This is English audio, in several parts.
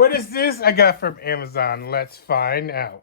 What is this I got from Amazon? Let's find out.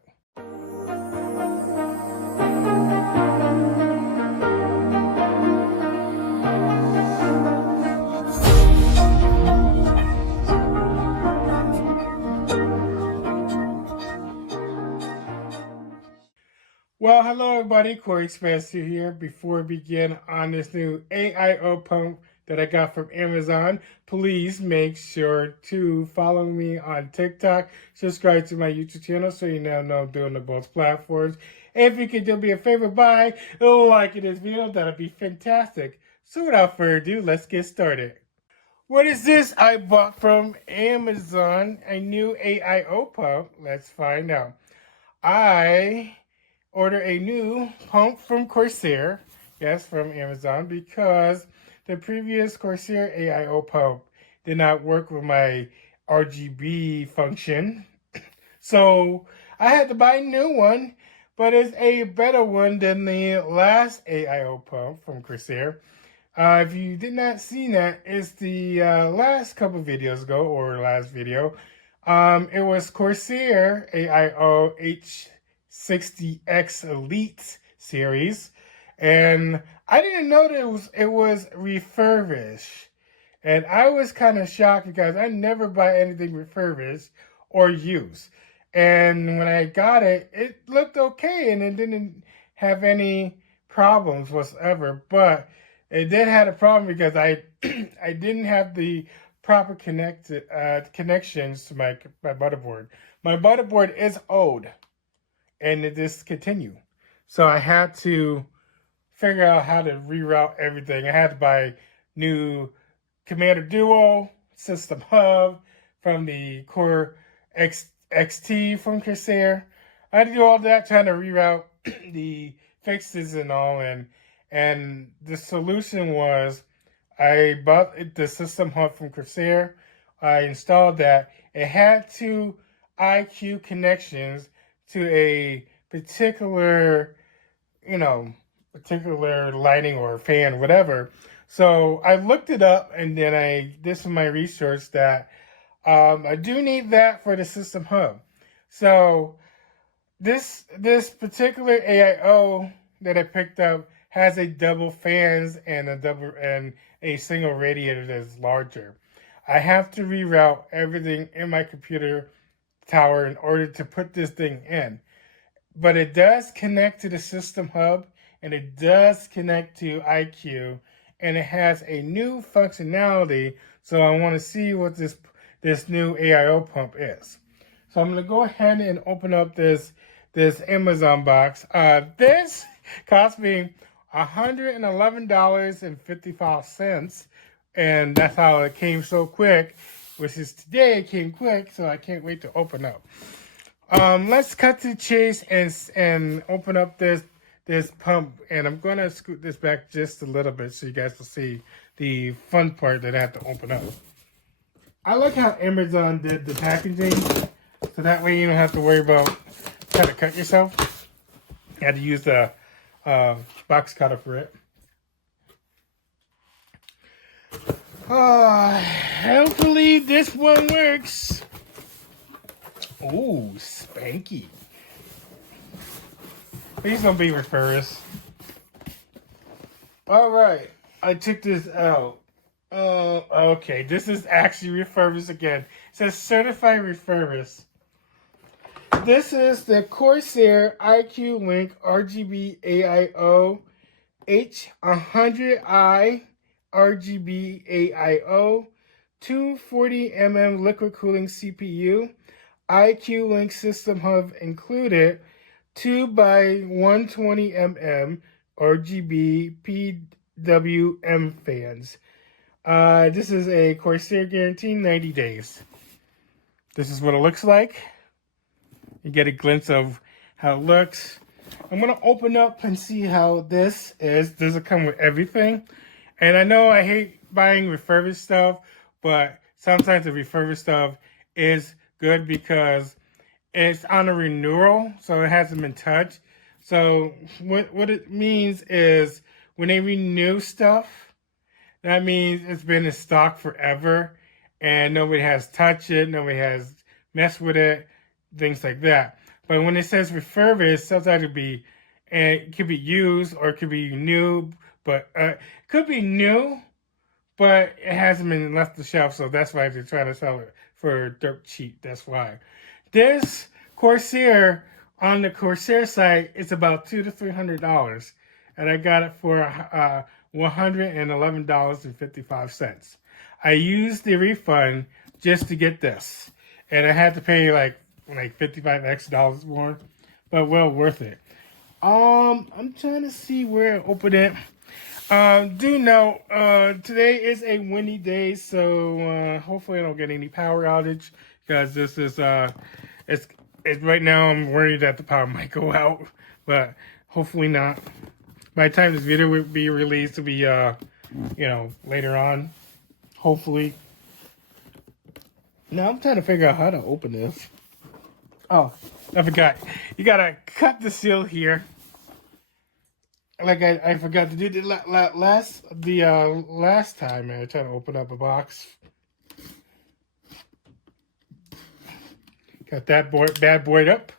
Well, hello everybody, Koreyexpress2 here. Before we begin on this new AIO pump that I got from Amazon, please make sure to follow me on TikTok, subscribe to my YouTube channel so you now know I'm doing on both platforms. And if you could do me a favor by liking this video, that'd be fantastic. So without further ado, let's get started. What is this I bought from Amazon? A new AIO pump. Let's find out. I order a new pump from Corsair, yes, from Amazon, because the previous Corsair AIO pump did not work with my RGB function. So I had to buy a new one, but it's a better one than the last AIO pump from Corsair. If you did not see that, it's the last couple videos ago, or last video. It was Corsair AIO H100i Elite series, and I didn't know that it was refurbished, and I was kind of shocked because I never buy anything refurbished or used. And when I got it, it looked okay and it didn't have any problems whatsoever, but it did have a problem because I I didn't have the proper connections to my motherboard. My motherboard is old and it discontinued. So I had to figure out how to reroute everything. I had to buy new Commander Duo, System Hub from the Core XT from Corsair. I had to do all that trying to reroute the fixes and all, and the solution was I bought the System Hub from Corsair. I installed that. It had two IQ connections to a particular, particular lighting or fan, whatever. So I looked it up and then I did some of my research that I do need that for the System Hub. So this particular AIO that I picked up has a double fans and a single radiator that's larger. I have to reroute everything in my computer tower in order to put this thing in, but it does connect to the System Hub and it does connect to IQ, and it has a new functionality. So I want to see what this new AIO pump is. So I'm going to go ahead and open up this Amazon box. This cost me $111.55, and that's how it came so quick, which is today. It came quick, so I can't wait to open up. Let's cut to the chase and open up this pump, and I'm going to scoot this back just a little bit so you guys will see the fun part that I have to open up. I like how Amazon did the packaging, so that way you don't have to worry about trying to cut yourself. You had to use the box cutter for it. Hopefully this one works. Ooh, spanky. These gonna be refurbished. All right, I took this out. Okay, this is actually refurbished again. It says certified refurbished. This is the Corsair IQ Link RGB AIO H100i RGB AIO 240mm liquid cooling CPU, IQ Link System Hub included, 2x120mm RGB PWM fans. This is a Corsair guarantee, 90 days. This is what it looks like. You get a glimpse of how it looks. I'm going to open up and see how this is. Does it come with everything? And I know I hate buying refurbished stuff, but sometimes the refurbished stuff is good because it's on a renewal, so it hasn't been touched. So what it means is when they renew stuff, that means it's been in stock forever and nobody has touched it, nobody has mess with it, things like that. But when it says refurbished, sometimes it could be used or it could be new, but it could be new, but it hasn't been left the shelf, so that's why they're trying to sell it for dirt cheap. That's why. This Corsair on the Corsair site is about $200 to $300, and I got it for $111.55. I used the refund just to get this, and I had to pay like 55 extra dollars more, but well worth it. I'm trying to see where I open it. Do know today is a windy day, so hopefully I don't get any power outage, because this is it's right now I'm worried that the power might go out, but hopefully not. By the time this video will be released, it'll be later on, hopefully. Now I'm trying to figure out how to open this. Oh, I forgot. You gotta cut the seal here. Like I forgot to do the last time I tried to open up a box. Got that bad boy up.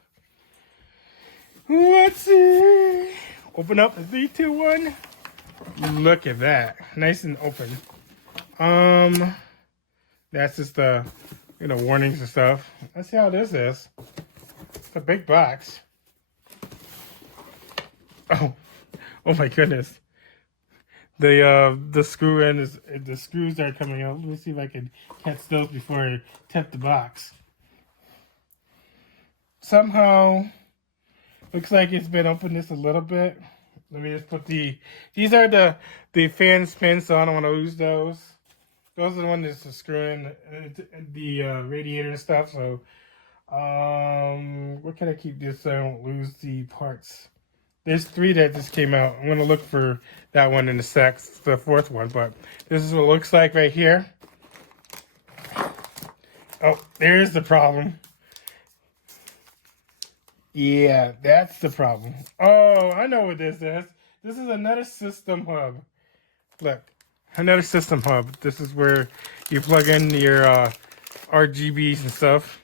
Let's see. Open up. 3, 2, 1. Look at that. Nice and open. That's just the warnings and stuff. Let's see how this is. It's a big box. Oh my goodness. The screw end is, the screws are coming out. Let me see if I can catch those before I tip the box. Somehow looks like it's been opened just a little bit. Let me just put these are the fan spins, so I don't want to lose those. Those are the ones that's screwing the radiator and stuff. So where can I keep this so I don't lose the parts? There's 3 that just came out. I'm going to look for that one in the sec, the 4th one. But this is what it looks like right here. Oh, there's the problem. Yeah, that's the problem. Oh, I know what this is. This is another system hub. Look, another system hub. This is where you plug in your RGBs and stuff.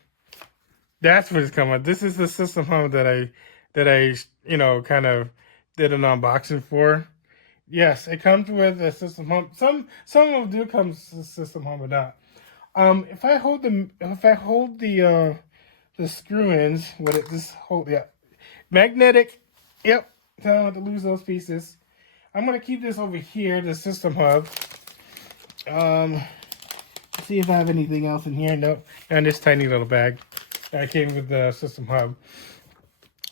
That's what it's coming. This is the system hub that I kind of did an unboxing for. Yes, it comes with a system hub. Some of them do come with a system hub, but not. If I hold the screw ins with it, just hold, yeah, magnetic. Yep, I don't have to lose those pieces. I'm gonna keep this over here, the system hub. See if I have anything else in here. Nope, and this tiny little bag that came with the system hub.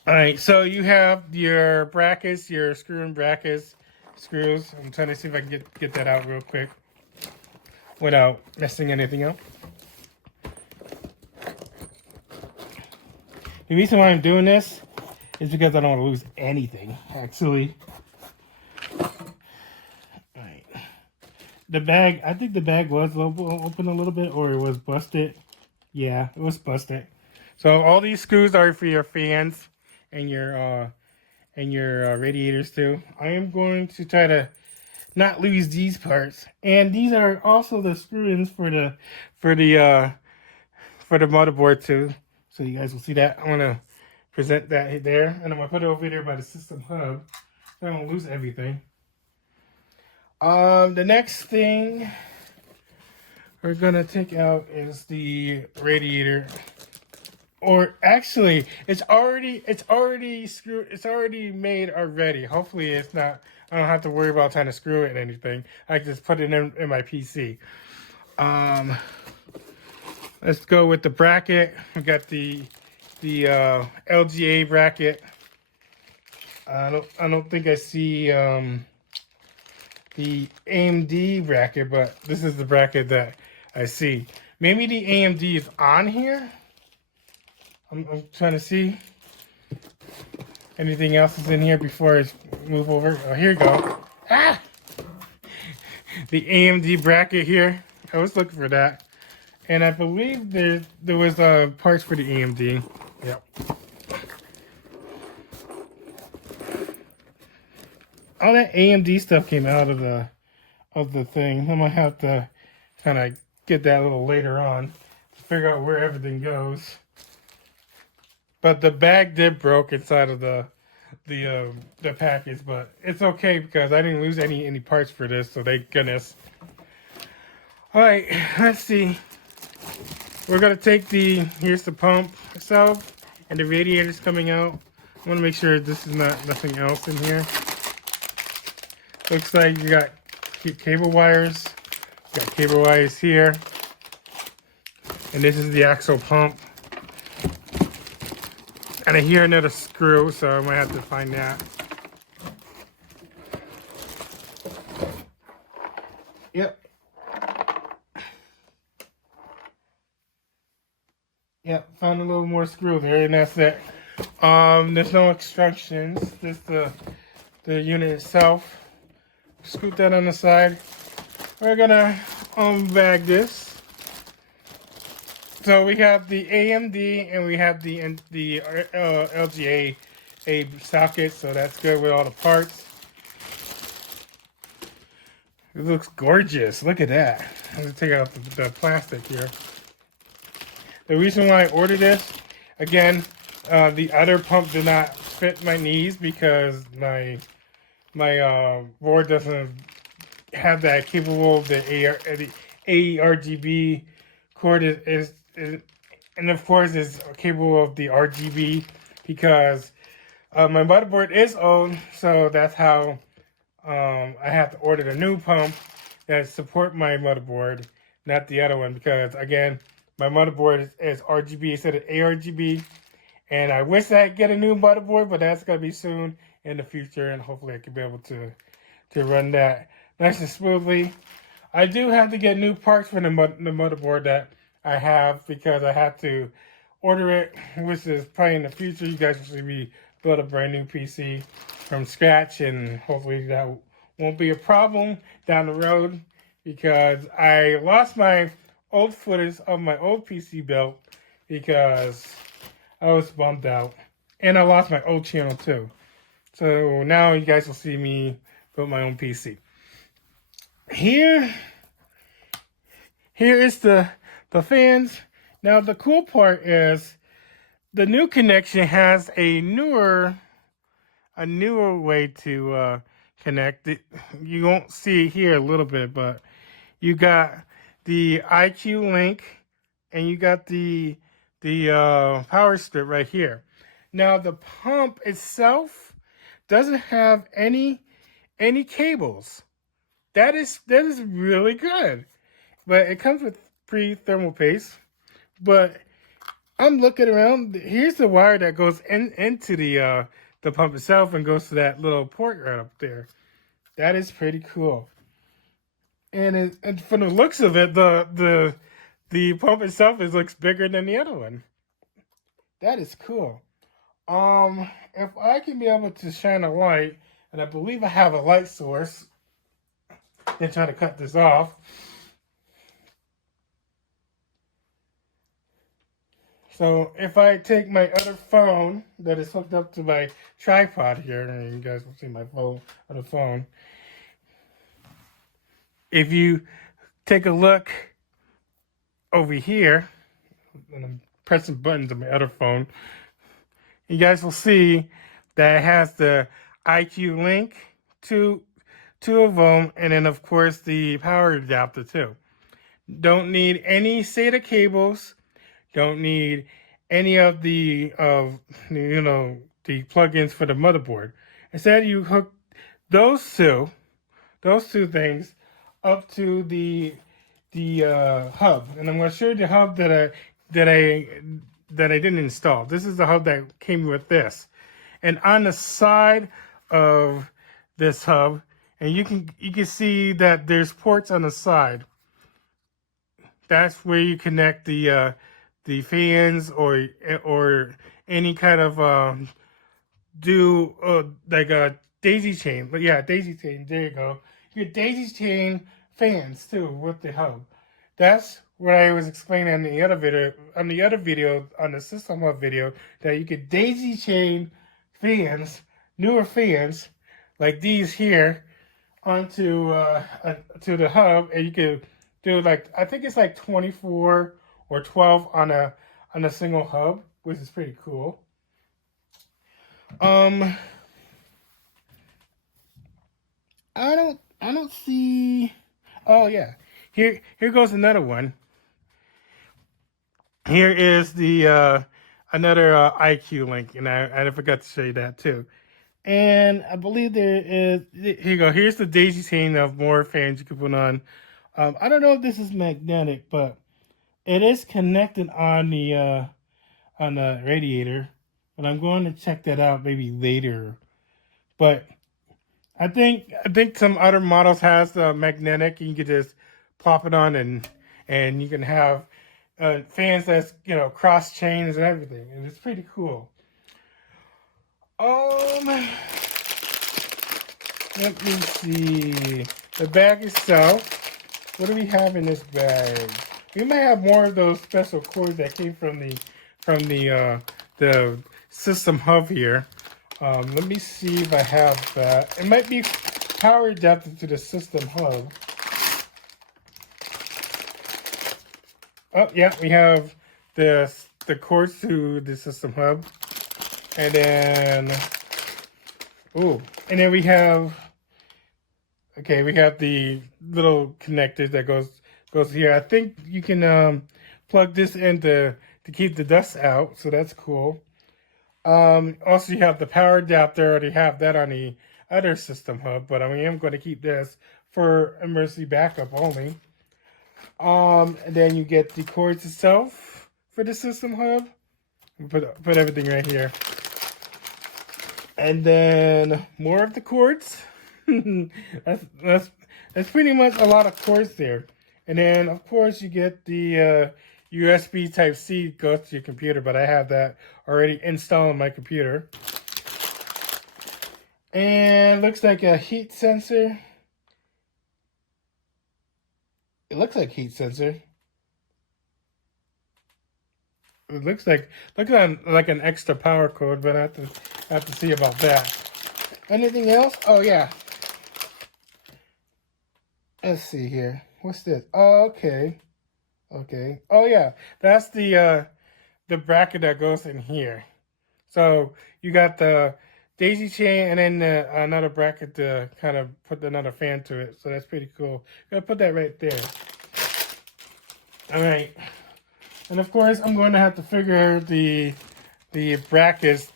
All right, so you have your brackets, your screw-in brackets, screws. I'm trying to see if I can get that out real quick without messing anything up. The reason why I'm doing this is because I don't want to lose anything, actually. All right. The bag, I think the bag was open a little bit, or it was busted. Yeah, it was busted. So all these screws are for your fans and your radiators too. I am going to try to not lose these parts, and these are also the screw-ins for the motherboard too. So you guys will see that. I'm gonna present that there, and I'm gonna put it over there by the system hub, so I don't lose everything. The next thing we're gonna take out is the radiator. Or actually, it's already screwed. It's already made already. Hopefully, it's not. I don't have to worry about trying to screw it or anything. I can just put it in my PC. Let's go with the bracket. We got the LGA bracket. I don't think I see the AMD bracket, but this is the bracket that I see. Maybe the AMD is on here. I'm trying to see anything else is in here before I move over. Oh, here we go. Ah! The AMD bracket here. I was looking for that. And I believe there was parts for the AMD. Yep. All that AMD stuff came out of the thing. I'm gonna have to kind of get that a little later on. figure out where everything goes. But the bag did broke inside of the package, but it's okay because I didn't lose any parts for this, so thank goodness. All right, let's see. We're gonna take here's the pump itself, and the radiator's coming out. I want to make sure this is nothing else in here. Looks like you got cable wires. You got cable wires here, and this is the actual pump. And I hear another screw, so I might have to find that. Yep. Yep, found a little more screw there, and that's it. There's no instructions, just the unit itself. Scoot that on the side. We're gonna bag this. So we have the AMD and we have the LGA socket, so that's good with all the parts. It looks gorgeous. Look at that. I'm gonna take out the plastic here. The reason why I ordered this, again, the other pump did not fit my knees because my board doesn't have that capable of the ARGB cord is and of course is capable of the RGB because my motherboard is old, so that's how I have to order the new pump that support my motherboard, not the other one, because again my motherboard is RGB instead of ARGB, and I wish I could get a new motherboard, but that's gonna be soon in the future, and hopefully I can be able to run that nice and smoothly. I do have to get new parts for the motherboard that I have because I have to order it, which is probably in the future. You guys will see me build a brand new PC from scratch, and hopefully that won't be a problem down the road because I lost my old footage of my old PC built because I was bummed out, and I lost my old channel too. So now you guys will see me build my own PC. Here is the fans. Now the cool part is the new connection has a newer way to connect it. You won't see it here a little bit, but you got the IQ link and you got the power strip right here. Now the pump itself doesn't have any cables. That is really good. But it comes with pre-thermal paste. But I'm looking around. Here's the wire that goes into the pump itself and goes to that little port right up there. That is pretty cool. And from the looks of it, the pump itself looks bigger than the other one. That is cool. If I can be able to shine a light, and I believe I have a light source, then try to cut this off. So if I take my other phone that is hooked up to my tripod here, and you guys will see my other phone. If you take a look over here, and I'm pressing buttons on my other phone, you guys will see that it has the IQ link, two of them, and then of course the power adapter too. Don't need any SATA cables. Don't need any of the the plugins for the motherboard. Instead, you hook those two things up to the hub, and I'm going to show you the hub that I didn't install. This is the hub that came with this, and on the side of this hub, and you can see that there's ports on the side. That's where you connect the fans or any kind of like a daisy chain. But yeah, daisy chain. There you go. You get daisy chain fans too with the hub. That's what I was explaining on the other video, on the system hub video, that you could daisy chain fans, newer fans like these here, onto to the hub, and you could do like, I think it's like 24 or 12 on a single hub, which is pretty cool. I don't see. Oh yeah, here goes another one. Here is the another IQ link, and I forgot to show you that too. And I believe there is, here you go. Here's the daisy chain of more fans you can put on. I don't know if this is magnetic, but it is connected on the radiator. But I'm going to check that out maybe later. But I think some other models has the magnetic. You can just plop it on and you can have fans that's, you know, cross chains and everything, and it's pretty cool. Let me see. The bag itself. What do we have in this bag? We might have more of those special cords that came from the system hub here. Let me see if I have that. It might be power adapted to the system hub. Oh yeah, we have the cords to the system hub, and then and then we have the little connectors that goes here. I think you can plug this in to keep the dust out, so that's cool. Also, you have the power adapter. I already have that on the other system hub, but I am going to keep this for emergency backup only. And then you get the cords itself for the system hub. Put everything right here. And then more of the cords. that's pretty much a lot of cords there. And then of course you get the USB Type-C goes to your computer, but I have that already installed on my computer. And looks like a heat sensor. It looks like heat sensor. It looks like an extra power cord, but I have to see about that. Anything else? Oh yeah. Let's see here. What's this? Oh, okay. Okay. Oh yeah, that's the bracket that goes in here. So you got the daisy chain and then another bracket to kind of put another fan to it. So that's pretty cool. Gotta put that right there. All right. And of course, I'm going to have to figure the brackets,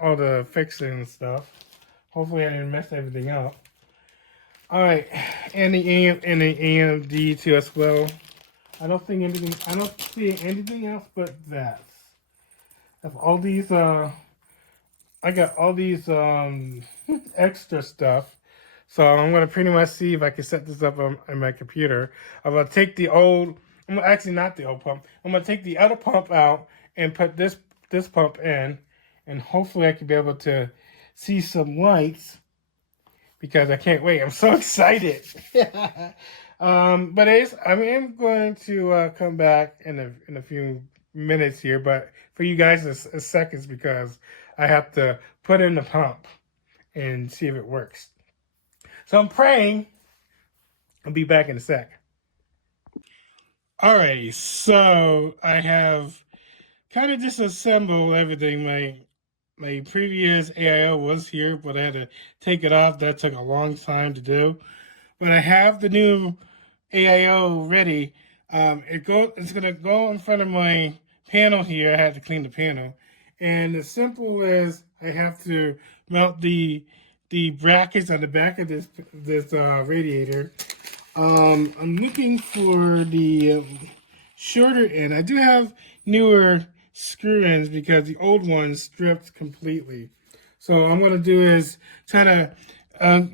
all the fixing and stuff. Hopefully, I didn't mess everything up. All right, and the AMD too as well. I don't see anything else but that. Of all these, I got all these extra stuff. So I'm gonna pretty much see if I can set this up on my computer. I'm gonna take the old. Actually, not the old pump. I'm gonna take the other pump out and put this pump in, and hopefully I can be able to see some lights because I can't wait. I'm so excited. But I am going to come back in a few minutes here, but for you guys it's seconds because I have to put in the pump and see if it works. So I'm praying. I'll be back in a sec. Alrighty, so I have kind of disassembled everything. My previous AIO was here, but I had to take it off. That took a long time to do. But I have the new AIO ready. It's gonna go in front of my panel here. I had to clean the panel, and as simple as I have to mount the brackets on the back of this radiator. I'm looking for the shorter end. I do have newer screw ends because the old ones stripped completely. So what I'm going to do is try to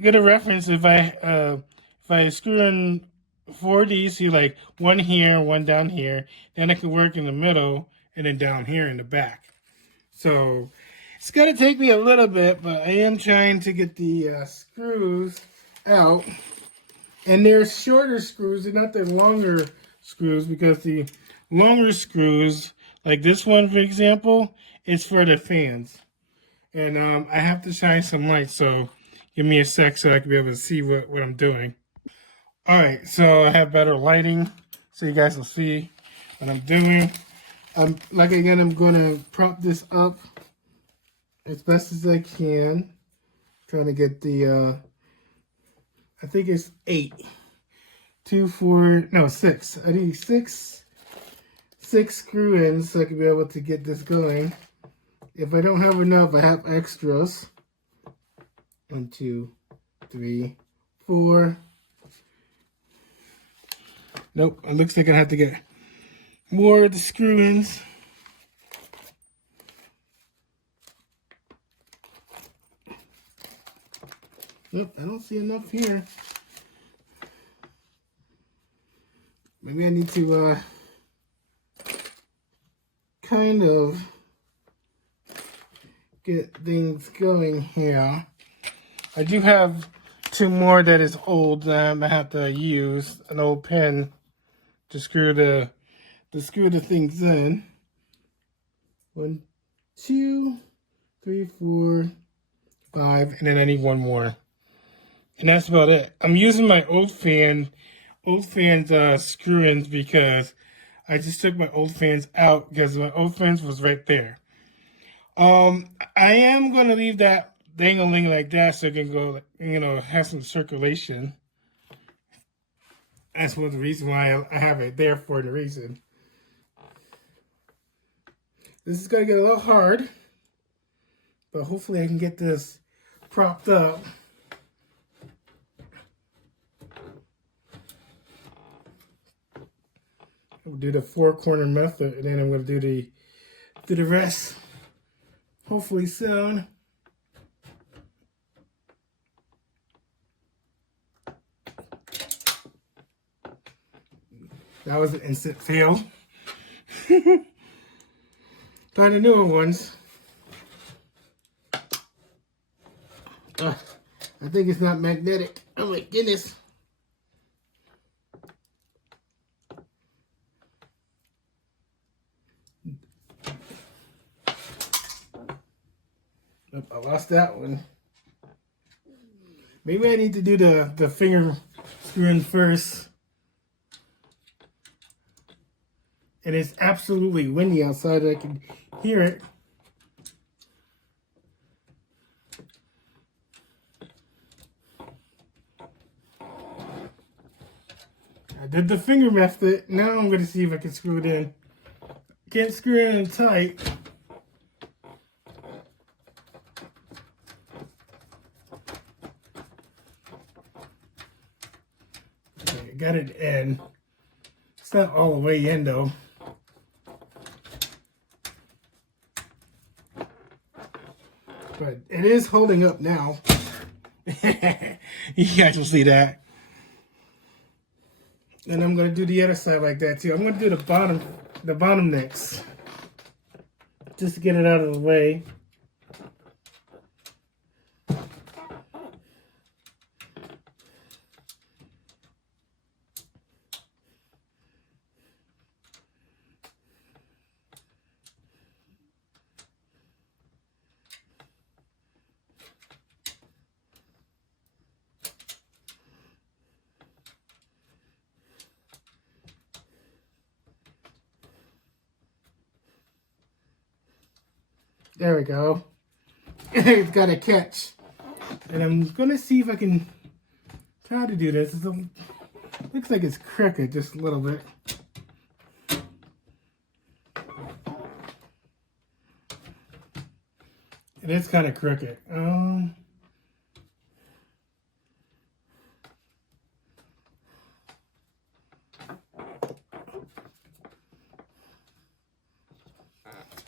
get a reference if I screw in 4 of these, see like one here, one down here, then I can work in the middle and then down here in the back. So it's going to take me a little bit, but I am trying to get the screws out. And they're shorter screws, they're not the longer screws, because the longer screws, like this one for example, is for the fans. And I have to shine some light, so give me a sec so I can be able to see what I'm doing. Alright, so I have better lighting, so you guys will see. what I'm doing. Like again, I'm gonna prop this up as best as I can. Trying to get the I think it's 8. 2, 4, no 6. I need 6 screw-ins so I can be able to get this going. If I don't have enough, I have extras. 1, 2, 3, 4. Nope, it looks like I have to get more of the screw-ins. Nope, I don't see enough here. Maybe I need to kind of get things going here. I do have 2 more that is old that I have to use an old pen to screw the things in. 1, 2, 3, 4, 5, and then I need 1 more. And that's about it. I'm using my old fan's screw-ins because I just took my old fans out because my old fans was right there. I am gonna leave that dangling like that so it can go, you know, have some circulation. That's one of the reasons why I have it there for the reason. This is gonna get a little hard, but hopefully I can get this propped up. I'll do the 4-corner method, and then I'm gonna do the rest. Hopefully soon. That was an instant fail. Try the newer ones. I think it's not magnetic. Oh my goodness. Oh, I lost that one. Maybe I need to do the finger screw-in first. And it's absolutely windy outside. I can hear it. I did the finger method. Now I'm going to see if I can screw it in. Can't screw it in tight. Okay, got it in. It's not all the way in though. But it is holding up now. You guys will see that. And I'm going to do the other side like that too. I'm going to do the bottom next. Just to get it out of the way. There we go. It's got a catch. And I'm going to see if I can try to do this. Looks like it's crooked just a little bit. It is kind of crooked.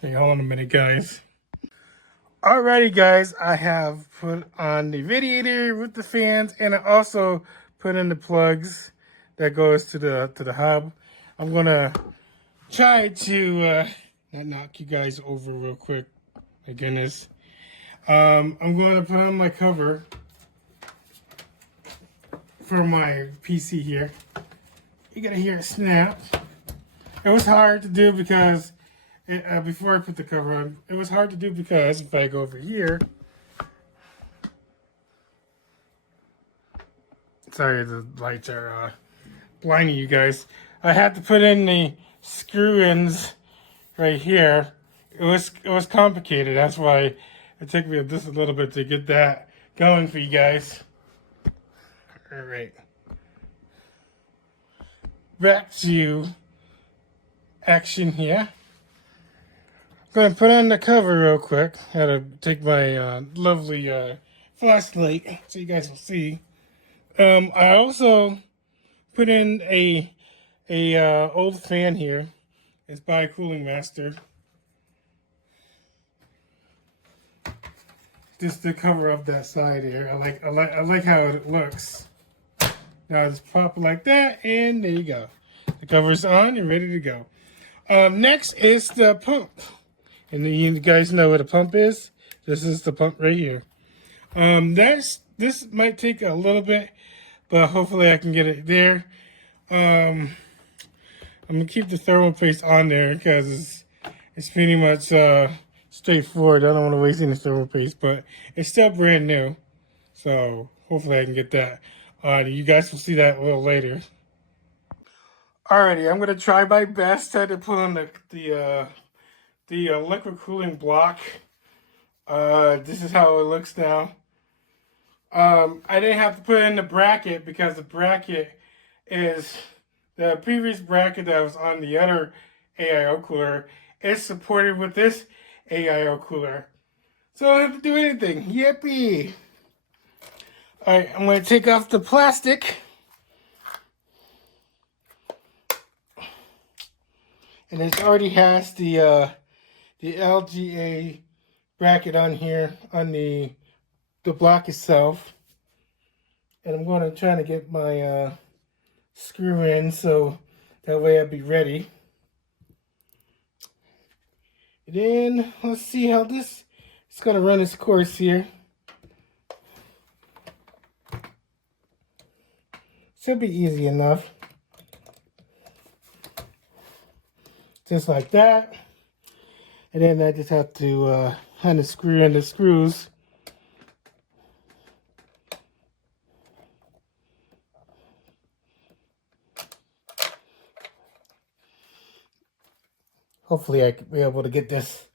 Hey, hold on a minute, guys. Alrighty, guys, I have put on the radiator with the fans, and I also put in the plugs that goes to the hub. I'm gonna try to not knock you guys over real quick. My goodness. I'm gonna put on my cover for my PC here. You gotta hear it snap. It was hard to do because before I put the cover on, it was hard to do because if I go over here, sorry the lights are blinding you guys. I had to put in screw-ins right here. It was complicated. That's why it took me just a little bit to get that going for you guys. All right. Back to action here. I'm going to put on the cover real quick. I had to take my lovely flashlight so you guys will see. I also put in a old fan here. It's by Cooling Master. Just to cover up that side here. I like how it looks. Now just pop it like that, and there you go. The cover's on and ready to go. Next is the pump. And you guys know what a pump is? This is the pump right here. This might take a little bit, but hopefully I can get it there. I'm gonna keep the thermal paste on there because it's pretty much straightforward. I don't want to waste any thermal paste, but it's still brand new. So hopefully I can get that on. You guys will see that a little later. Alrighty, I'm gonna try my best to put on the liquid cooling block. This is how it looks now. I didn't have to put in the bracket because the bracket is the previous bracket that was on the other AIO cooler is supported with this AIO cooler. So I don't have to do anything. Yippee! Alright, I'm going to take off the plastic. And it already has the LGA bracket on here on the block itself. And I'm going to try to get my screw in so that way I'll be ready. And then let's see how this is going to run its course here. Should be easy enough. Just like that. And then I just have to kind of screw in the screws. Hopefully I can be able to get this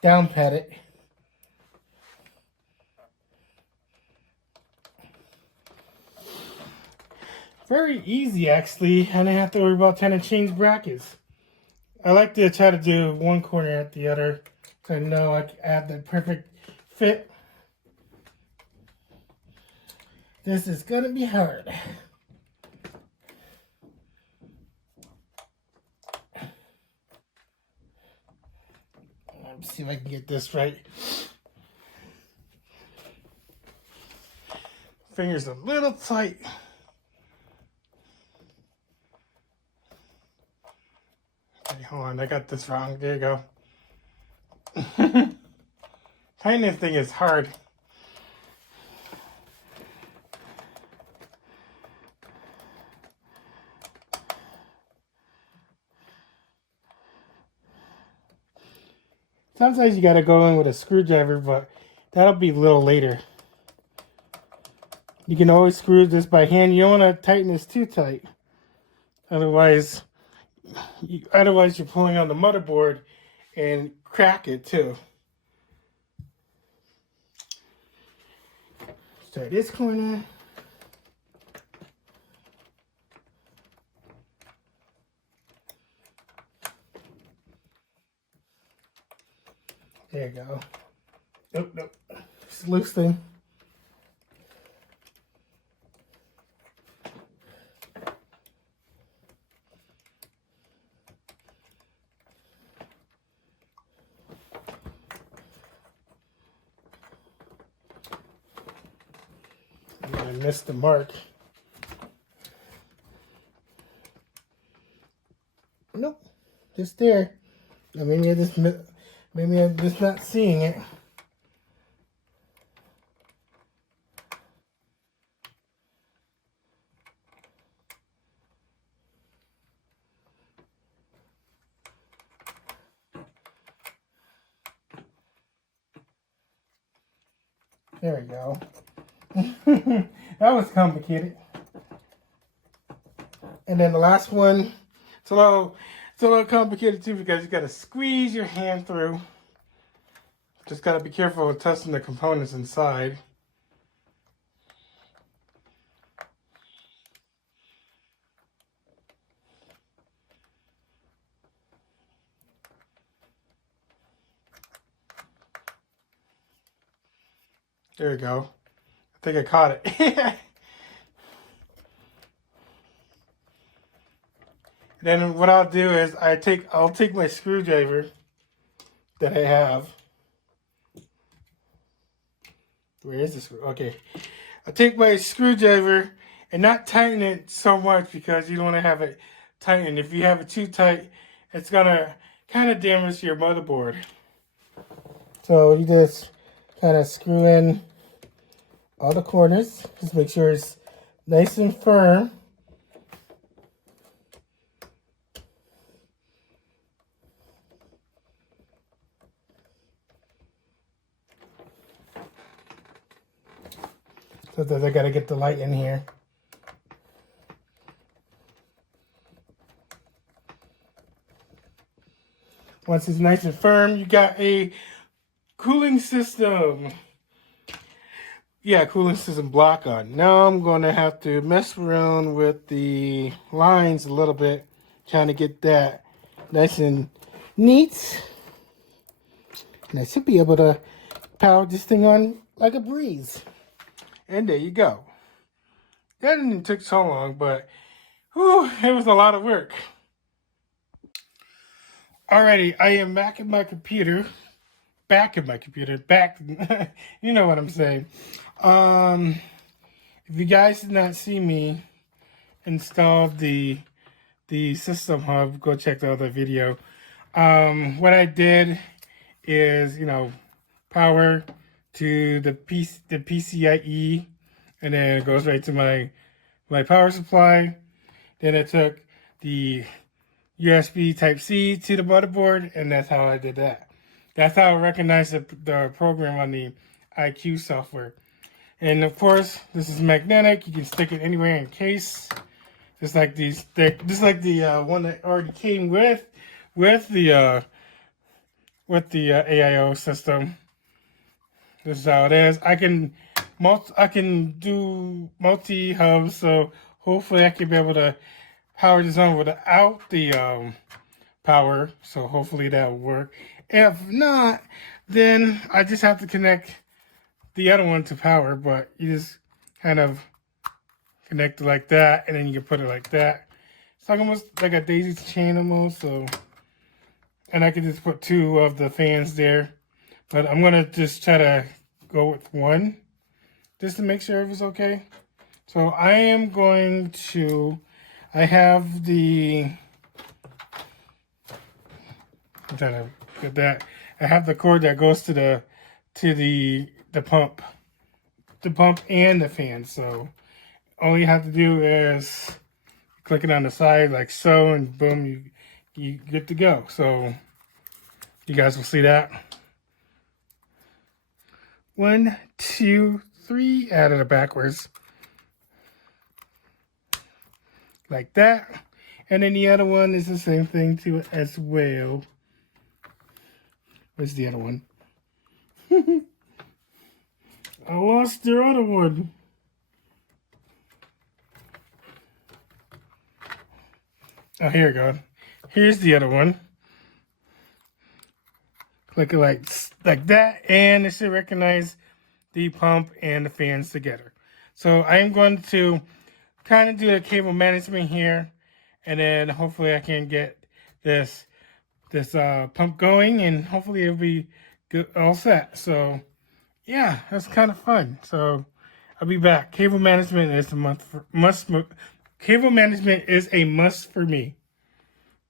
down patted. Very easy actually. I didn't have to worry about trying to change brackets. I like to try to do one corner at the other so I know I can add the perfect fit. This is gonna be hard. Let's see if I can get this right. Fingers a little tight. Okay, hold on, I got this wrong. There you go. Tightening this thing is hard. Sometimes you gotta go in with a screwdriver, but that'll be a little later. You can always screw this by hand. You don't want to tighten this too tight. Otherwise you're pulling on the motherboard and crack it too. Start this corner. There you go. Nope. Just loose thing. I missed the mark. Nope. Just there. Maybe I'm just not seeing it. There we go. That was complicated. And then the last one, so It's a little complicated too because you got to squeeze your hand through. Just got to be careful with touching the components inside. There you go. I think I caught it. Then what I'll do is I'll take my screwdriver that I have. Where is this? Okay. I'll take my screwdriver and not tighten it so much because you don't want to have it tightened. If you have it too tight, it's gonna kind of damage your motherboard. So you just kind of screw in all the corners. Just make sure it's nice and firm. So that I gotta get the light in here. Once it's nice and firm, you got a cooling system. Yeah, cooling system block on. Now I'm gonna have to mess around with the lines a little bit, trying to get that nice and neat. And I should be able to power this thing on like a breeze. And there you go. That didn't take so long, but whew, it was a lot of work. Alrighty, I am back in my computer. Back, you know what I'm saying. If you guys did not see me install the system hub, go check the other video. What I did is, power to the PCIe, and then it goes right to my power supply. Then I took the USB Type-C to the motherboard, and that's how I did that. That's how I recognized the program on the IQ software. And of course, this is magnetic. You can stick it anywhere in case. Just like the one that already came with the AIO system. This is how it is. I can do multi-hubs, so hopefully I can be able to power this on without the power. So hopefully that will work. If not, then I just have to connect the other one to power, but you just kind of connect it like that, and then you can put it like that. It's like almost like a daisy chain almost. So, and I can just put two of the fans there. But I'm gonna just try to go with one, just to make sure everything's okay. So I am going to, I have the, I'm trying to get that. I have the cord that goes to the pump, and the fan. So all you have to do is click it on the side like so, and boom, you get to go. So you guys will see that. 1, 2, 3, added it backwards. Like that. And then the other one is the same thing to it as well. Where's the other one? I lost the other one. Oh, here we go. Here's the other one. Click it like that, and it should recognize the pump and the fans together. So I am going to kind of do the cable management here, and then hopefully I can get this pump going, and hopefully it'll be good, all set. So yeah, that's kind of fun. So I'll be back. Cable management is a must. Cable management is a must for me.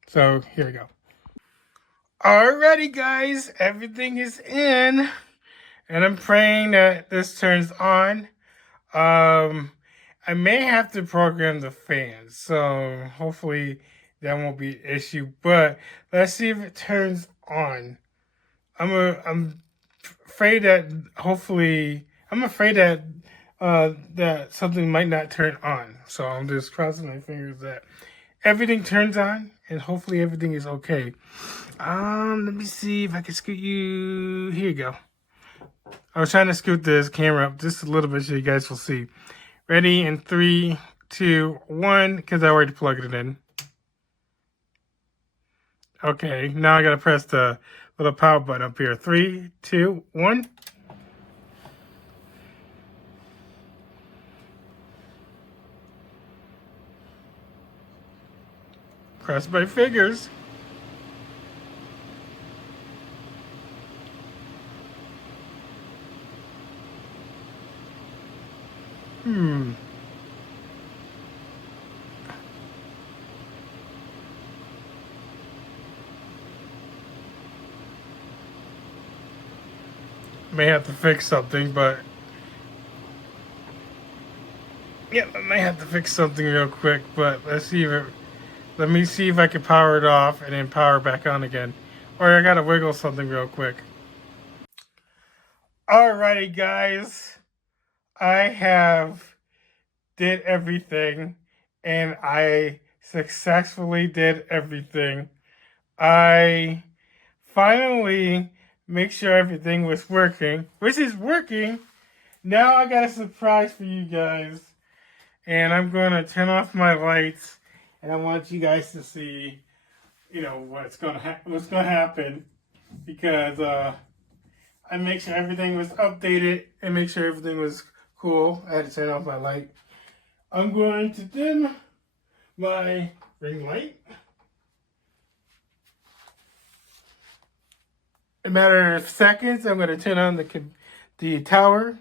So here we go. Alrighty, guys, everything is in, and I'm praying that this turns on. I may have to program the fans, so hopefully that won't be an issue. But let's see if it turns on. I'm afraid that that something might not turn on. So I'm just crossing my fingers that everything turns on, and hopefully everything is okay. Let me see if I can scoot you. Here you go. I was trying to scoot this camera up just a little bit so you guys will see. Ready in 3, 2, 1, because I already plugged it in. Okay, now I gotta press the little power button up here. 3, 2, 1. Cross my fingers. May have to fix something, but yeah, I may have to fix something real quick. But let's see if it. Let me see if I can power it off and then power it back on again, or I gotta wiggle something real quick. Alrighty, guys, I have did everything, and I successfully did everything. I finally make sure everything was working, which is working. Now I got a surprise for you guys, and I'm going to turn off my lights, and I want you guys to see, you know, what's going to happen, because I make sure everything was updated and make sure everything was cool. I had to turn off my light. I'm going to dim my ring light. In a matter of seconds, I'm going to turn on the tower.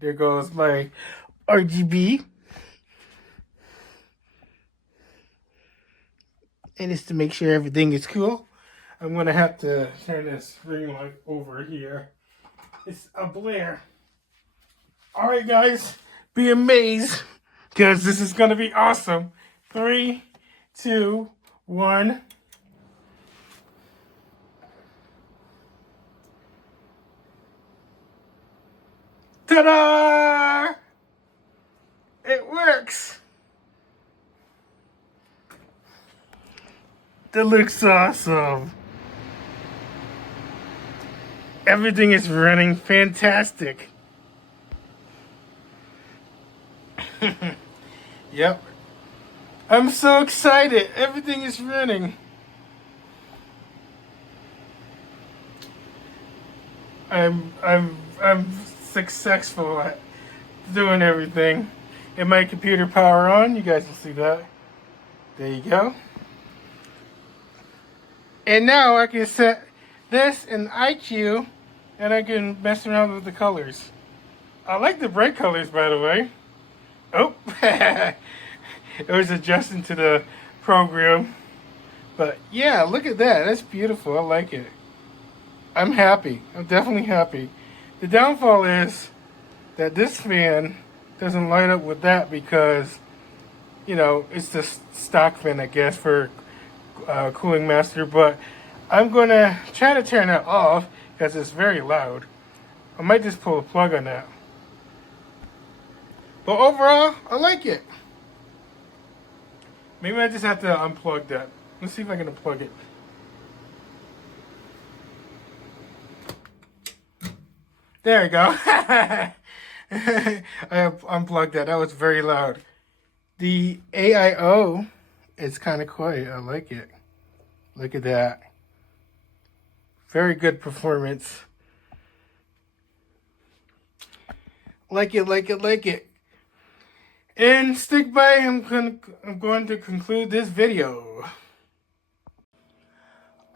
There goes my RGB. And it's to make sure everything is cool. I'm going to have to turn this ring light over here. It's a blare. Alright, guys, be amazed, because this is going to be awesome. 3, 2, 1. Ta-da! It works! That looks awesome. Everything is running fantastic. Yep. I'm so excited. Everything is running. I'm successful at doing everything. And my computer power on, you guys will see that. There you go. And now I can set this in IQ, and I can mess around with the colors. I like the bright colors, by the way. Oh, it was adjusting to the program. But yeah, look at that. That's beautiful. I like it. I'm happy. I'm definitely happy. The downfall is that this fan doesn't light up with that because, you know, it's the stock fan, I guess, for Cooling Master. But I'm going to try to turn it off because it's very loud. I might just pull a plug on that. But overall, I like it. Maybe I just have to unplug that. Let's see if I can unplug it. There we go. I unplugged that. That was very loud. The AIO is kind of quiet. I like it. Look at that. Very good performance. Like it, like it, like it. And stick by, I'm going to conclude this video.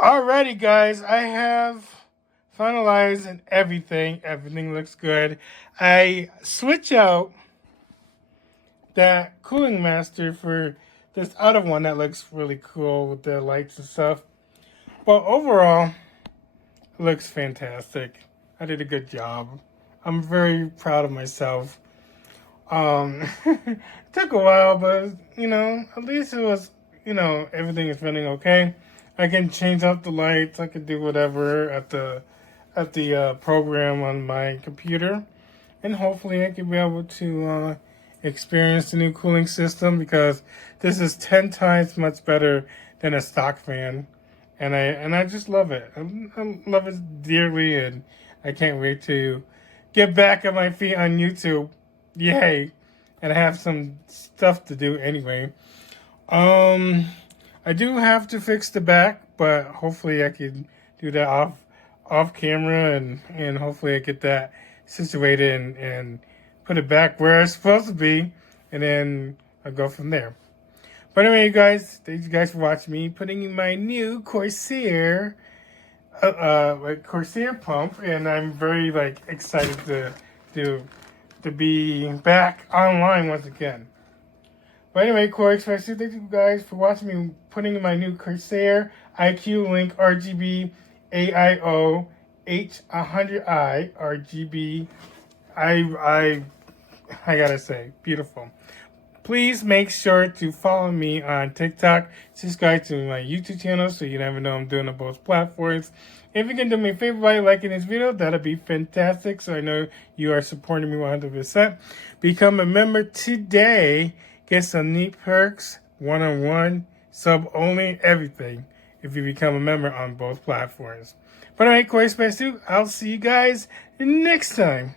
Alrighty, guys, I have finalized and everything. Everything looks good. I switch out that Cooling Master for this other one that looks really cool with the lights and stuff. But overall, it looks fantastic. I did a good job. I'm very proud of myself. It took a while, but, you know, at least it was, you know, everything is running okay. I can change out the lights. I can do whatever at the program on my computer. And hopefully I can be able to experience the new cooling system, because this is 10 times much better than a stock fan. And I just love it. I love it dearly, and I can't wait to get back on my feet on YouTube. Yay. And I have some stuff to do anyway. I do have to fix the back, but hopefully I can do that off camera, and hopefully I get that situated and put it back where it's supposed to be, and then I'll go from there. But anyway, you guys, thank you guys for watching me putting in my new Corsair Corsair pump, and I'm very excited to be back online once again. But anyway, Koreyexpress2, thank you guys for watching me putting in my new Corsair IQ Link RGB AIO H100i RGB. I gotta say, beautiful. Please make sure to follow me on TikTok. Subscribe to my YouTube channel so you never know I'm doing on both platforms. If you can do me a favor by liking this video, that'd be fantastic, so I know you are supporting me 100%. Become a member today. Get some neat perks, one-on-one, sub-only, everything, if you become a member on both platforms. But anyway, Koreyexpress2, I'll see you guys next time.